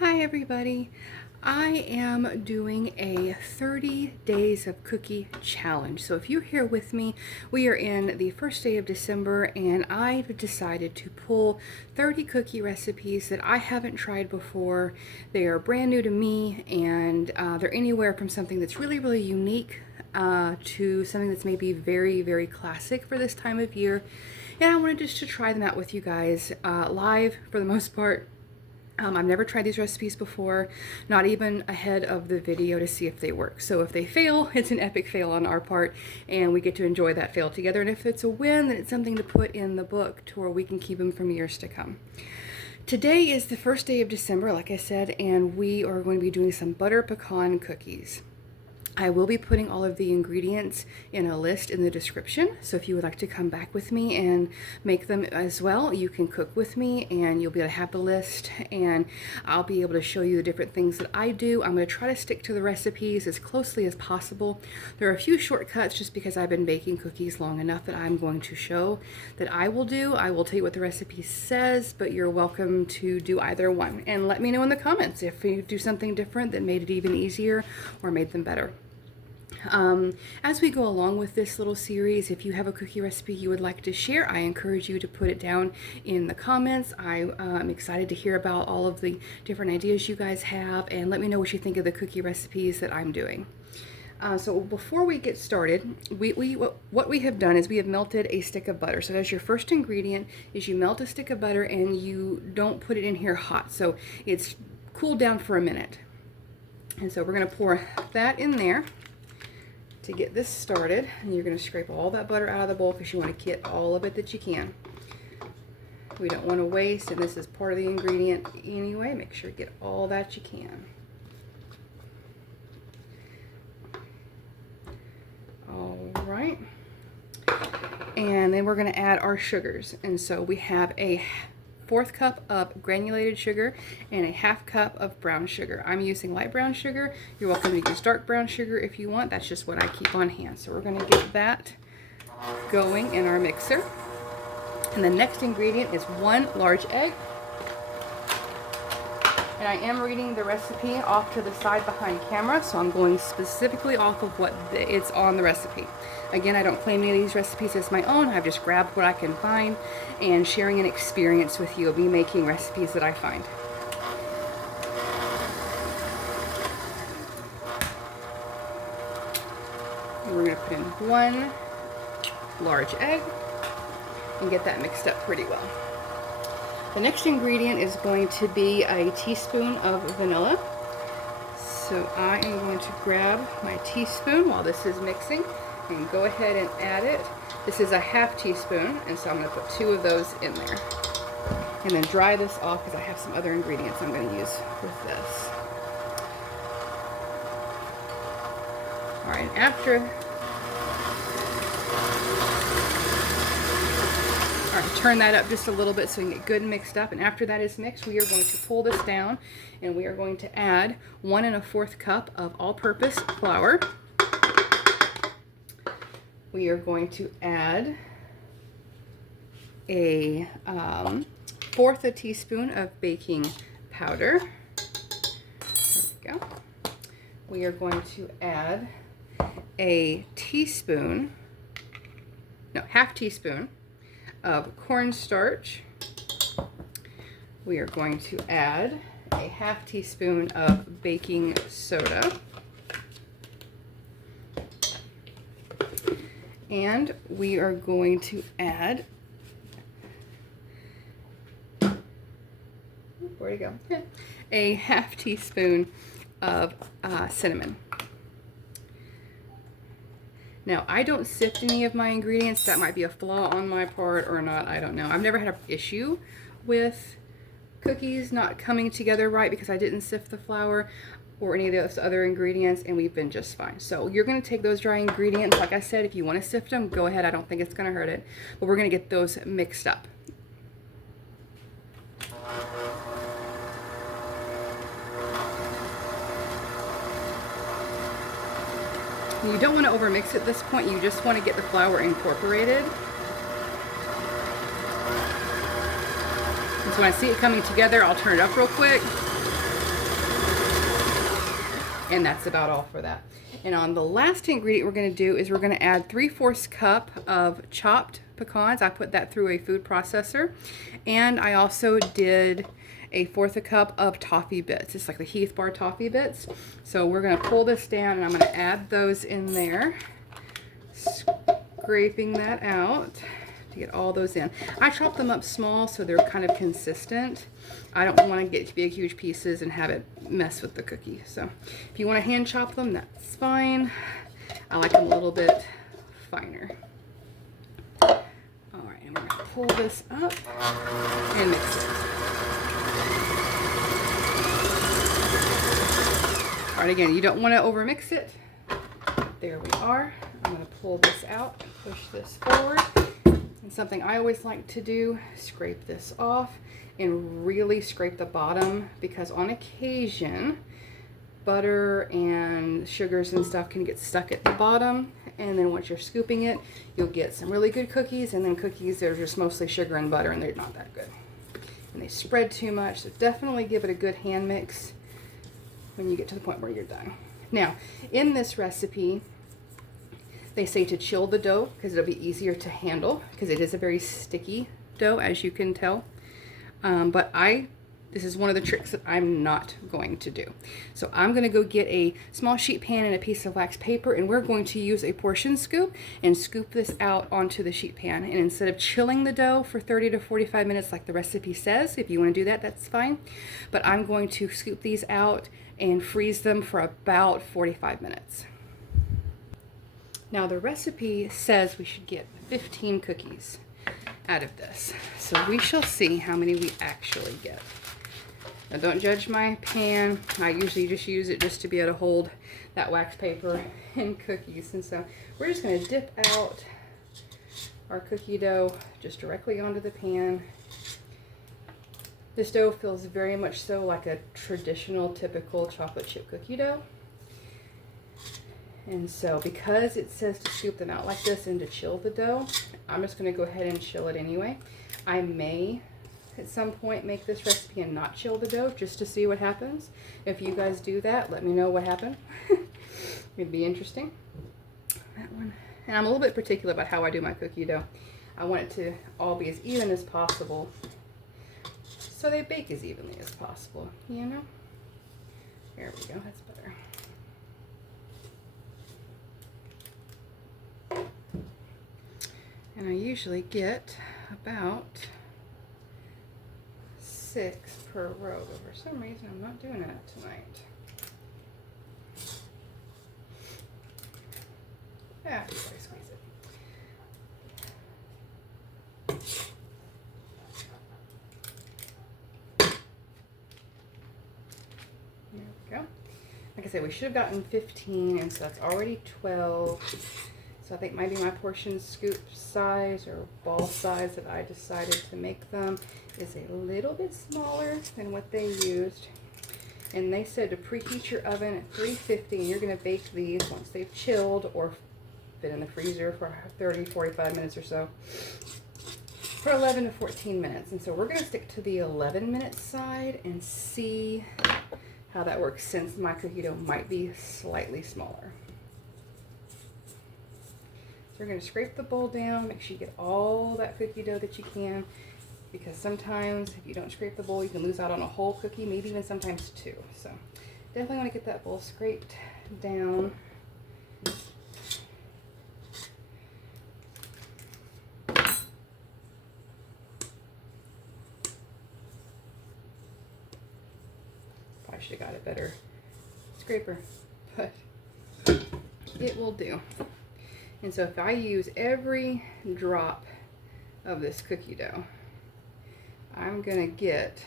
Hi everybody. I am doing a 30 days of cookie challenge. So if you're here with me, we are in the first day of December and I've decided to pull 30 cookie recipes that I haven't tried before. They are brand new to me and they're anywhere from something that's really unique to something that's maybe very classic for this time of year. And I wanted just to try them out with you guys live for the most part. I've never tried these recipes before, not even ahead of the video to see if they work. So if they fail, it's an epic fail on our part and we get to enjoy that fail together. And if it's a win, then it's something to put in the book to where we can keep them from years to come. Today is the first day of December, like I said, and we are going to be doing some butter pecan cookies. I will be putting all of the ingredients in a list in the description, so if you would like to come back with me and make them as well, you can cook with me and you'll be able to have the list and I'll be able to show you the different things that I do. I'm going to try to stick to the recipes as closely as possible. There are a few shortcuts just because I've been baking cookies long enough that I'm going to show that I will do. I will tell you what the recipe says, but you're welcome to do either one. And let me know in the comments if you do something different that made it even easier or made them better. As we go along with this little series, if you have a cookie recipe you would like to share, I encourage you to put it down in the comments. I'm excited to hear about all of the different ideas you guys have, and let me know what you think of the cookie recipes that I'm doing. So before we get started, what we have done is we have melted a stick of butter. So that's your first ingredient, is you melt a stick of butter and you don't put it in here hot. So it's cooled down for a minute. And so we're going to pour that in there to get this started, and you're going to scrape all that butter out of the bowl because you want to get all of it that you can. We don't want to waste, and this is part of the ingredient anyway. Make sure you get all that you can. All right, and then we're going to add our sugars, and so we have a 1/4 cup of granulated sugar and a 1/2 cup of brown sugar. I'm using light brown sugar. You're welcome to use dark brown sugar if you want. That's just what I keep on hand. So we're going to get that going in our mixer. And the next ingredient is 1 large egg. And I am reading the recipe off to the side behind camera, so I'm going specifically off of what it's on the recipe. Again, I don't claim any of these recipes as my own. I've just grabbed what I can find and sharing an experience with you of me making recipes that I find. And we're going to put in 1 large egg and get that mixed up pretty well. The next ingredient is going to be a teaspoon of vanilla. So I am going to grab my teaspoon while this is mixing and go ahead and add it. This is a 1/2 teaspoon, and so I'm going to put 2 of those in there. And then dry this off because I have some other ingredients I'm going to use with this. All right, after turn that up just a little bit so we can get good and mixed up, and after that is mixed, we are going to pull this down and we are going to add 1 1/4 cup of all-purpose flour. We are going to add a 1/4 teaspoon of baking powder. There we go. We are going to add a teaspoon, no, 1/2 teaspoon of cornstarch. We are going to add a 1/2 teaspoon of baking soda. And we are going to add, where'd it go? A 1/2 teaspoon of cinnamon. Now, I don't sift any of my ingredients. That might be a flaw on my part or not, I don't know. I've never had an issue with cookies not coming together right because I didn't sift the flour or any of those other ingredients, and we've been just fine. So you're going to take those dry ingredients. Like I said, if you want to sift them, go ahead. I don't think it's going to hurt it. But we're going to get those mixed up. You don't want to overmix at this point. You just want to get the flour incorporated. And so when I see it coming together, I'll turn it up real quick. And that's about all for that. And on the last ingredient we're going to do is we're going to add 3/4 cup of chopped pecans. I put that through a food processor. And I also did 1/4 cup of toffee bits. It's like the Heath Bar toffee bits. So we're going to pull this down and I'm going to add those in there. Scraping that out to get all those in. I chop them up small so they're kind of consistent. I don't want to get big huge pieces and have it mess with the cookie. So if you want to hand chop them, that's fine. I like them a little bit finer. Alright, and we're going to pull this up and mix it. Alright, again, you don't want to overmix it. There we are. I'm going to pull this out, push this forward. And something I always like to do, scrape this off and really scrape the bottom, because on occasion butter and sugars and stuff can get stuck at the bottom, and then once you're scooping it, you'll get some really good cookies and then cookies that are just mostly sugar and butter and they're not that good. And they spread too much, so definitely give it a good hand mix when you get to the point where you're done. Now, in this recipe, they say to chill the dough because it'll be easier to handle, because it is a very sticky dough, as you can tell. But this is one of the tricks that I'm not going to do. So I'm going to go get a small sheet pan and a piece of wax paper, and we're going to use a portion scoop and scoop this out onto the sheet pan. And instead of chilling the dough for 30 to 45 minutes like the recipe says, if you want to do that, that's fine. But I'm going to scoop these out and freeze them for about 45 minutes. Now the recipe says we should get 15 cookies out of this. So we shall see how many we actually get. Now don't judge my pan. I usually just use it just to be able to hold that wax paper and cookies. And so we're just going to dip out our cookie dough just directly onto the pan. This dough feels very much so like a traditional, typical chocolate chip cookie dough. And so because it says to scoop them out like this and to chill the dough, I'm just going to go ahead and chill it anyway. I may at some point make this recipe and not chill the dough just to see what happens. If you guys do that, let me know what happened. It'd be interesting. That one. And I'm a little bit particular about how I do my cookie dough. I want it to all be as even as possible, so they bake as evenly as possible, you know? There we go, that's better. And I usually get about 6 per row, but for some reason I'm not doing that tonight. Yeah, before I squeeze it. There we go. Like I said, we should have gotten 15, and so that's already 12. So I think maybe my portion scoop size or ball size that I decided to make them is a little bit smaller than what they used. And they said to preheat your oven at 350, and you're going to bake these once they've chilled or been in the freezer for 30, 45 minutes or so, for 11 to 14 minutes. And so we're going to stick to the 11-minute side and see how that works, since my cookie dough might be slightly smaller. We're going to scrape the bowl down, make sure you get all that cookie dough that you can, because sometimes if you don't scrape the bowl, you can lose out on a whole cookie, maybe even sometimes 2. So definitely want to get that bowl scraped down. Probably should have got a better scraper, but it will do. And so if I use every drop of this cookie dough, I'm going to get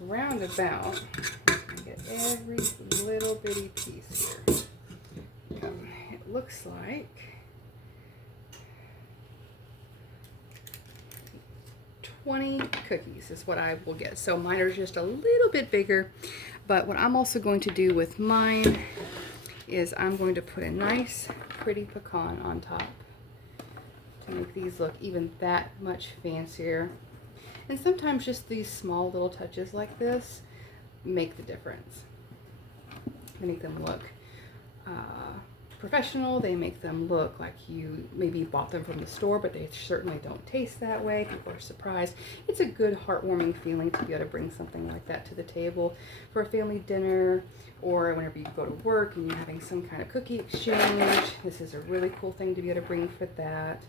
round about, I'm going to get every little bitty piece here. It looks like 20 cookies is what I will get. So mine are just a little bit bigger, but what I'm also going to do with mine is I'm going to put a nice pretty pecan on top to make these look even that much fancier. And sometimes just these small little touches like this make the difference. They make them look professional. They make them look like you maybe bought them from the store, but they certainly don't taste that way. People are surprised. It's a good heartwarming feeling to be able to bring something like that to the table for a family dinner, or whenever you go to work and you're having some kind of cookie exchange. This is a really cool thing to be able to bring for that.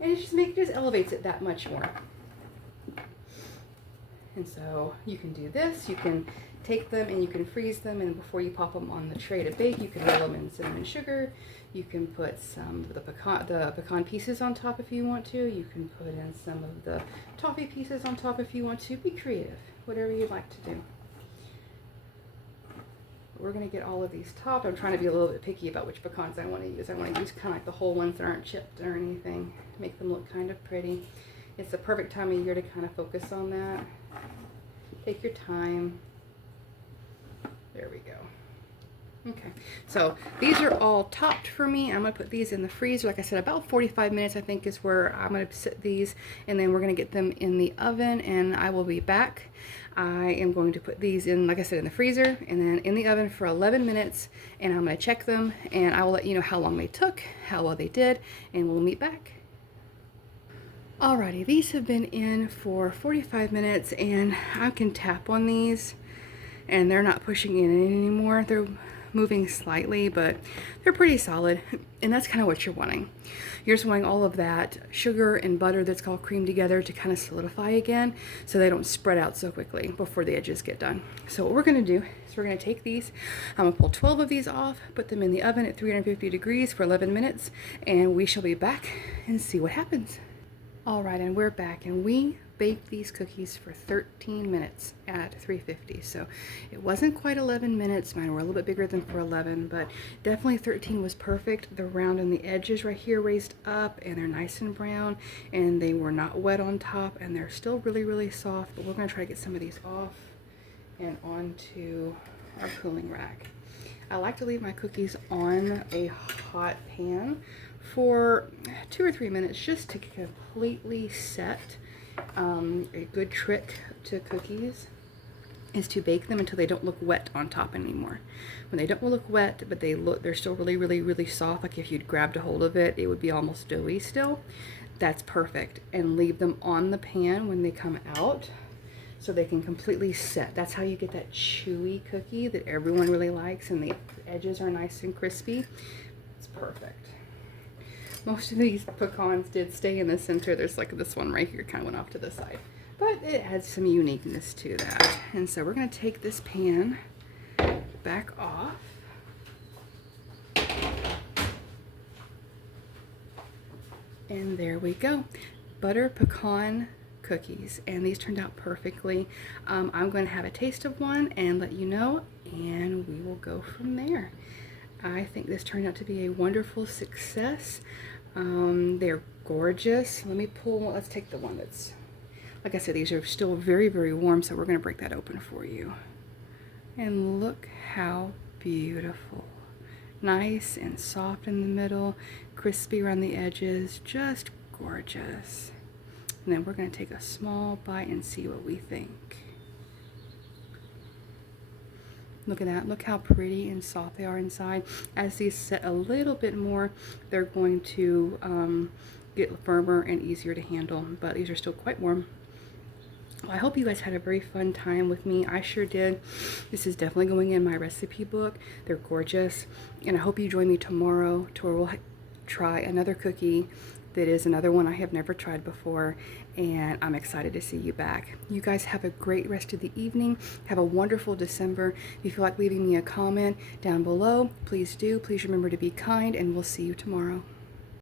And it just elevates it that much more. And so you can do this. You can take them and you can freeze them, and before you pop them on the tray to bake, you can roll them in cinnamon sugar. You can put some of the pecan pieces on top if you want to. You can put in some of the toffee pieces on top if you want to. Be creative, whatever you'd like to do. We're going to get all of these topped. I'm trying to be a little bit picky about which pecans I want to use. I want to use kind of like the whole ones that aren't chipped or anything to make them look kind of pretty. It's the perfect time of year to kind of focus on that. Take your time. There we go. Okay, so these are all topped for me. I'm going to put these in the freezer. Like I said, about 45 minutes I think is where I'm going to sit these, and then we're going to get them in the oven, and I will be back. I am going to put these in, like I said, in the freezer, and then in the oven for 11 minutes, and I'm going to check them, and I will let you know how long they took, how well they did, and we'll meet back. Alrighty, these have been in for 45 minutes, and I can tap on these, and they're not pushing in anymore. They're moving slightly, but they're pretty solid, and that's kind of what you're wanting. You're just wanting all of that sugar and butter that's all creamed together to kind of solidify again, so they don't spread out so quickly before the edges get done. So what we're going to do is we're going to take these, I'm going to pull 12 of these off, put them in the oven at 350 degrees for 11 minutes, and we shall be back and see what happens. Alright, and we're back, and we baked these cookies for 13 minutes at 350. So it wasn't quite 11 minutes. Mine were a little bit bigger than for 11, but definitely 13 was perfect. The round and the edges right here raised up, and they're nice and brown, and they were not wet on top, and they're still really, really soft. But we're going to try to get some of these off and onto our cooling rack. I like to leave my cookies on a hot pan for 2 or 3 minutes just to completely set. A good trick to cookies is to bake them until they don't look wet on top anymore. When they don't look wet, but they're still really, really, really soft, like if you'd grabbed a hold of it, it would be almost doughy still. That's perfect. And leave them on the pan when they come out so they can completely set. That's how you get that chewy cookie that everyone really likes, and the edges are nice and crispy. It's perfect. Most of these pecans did stay in the center. There's like this one right here kind of went off to the side, but it adds some uniqueness to that. And so we're going to take this pan back off. And there we go. Butter pecan cookies, and these turned out perfectly. I'm going to have a taste of one and let you know, and we will go from there. I think this turned out to be a wonderful success. They're gorgeous. Let's take the one that's, like I said, these are still very, very warm, so we're going to break that open for you. And look how beautiful. Nice and soft in the middle, crispy around the edges, just gorgeous. And then we're going to take a small bite and see what we think. Look at that. Look how pretty and soft they are inside. As these set a little bit more, they're going to get firmer and easier to handle, but these are still quite warm. Well, I hope you guys had a very fun time with me. I sure did. This is definitely going in my recipe book. They're gorgeous, and I hope you join me tomorrow to where we'll try another cookie that is another one I have never tried before, and I'm excited to see you back. You guys have a great rest of the evening. Have a wonderful December. If you feel like leaving me a comment down below, please do. Please remember to be kind, and we'll see you tomorrow.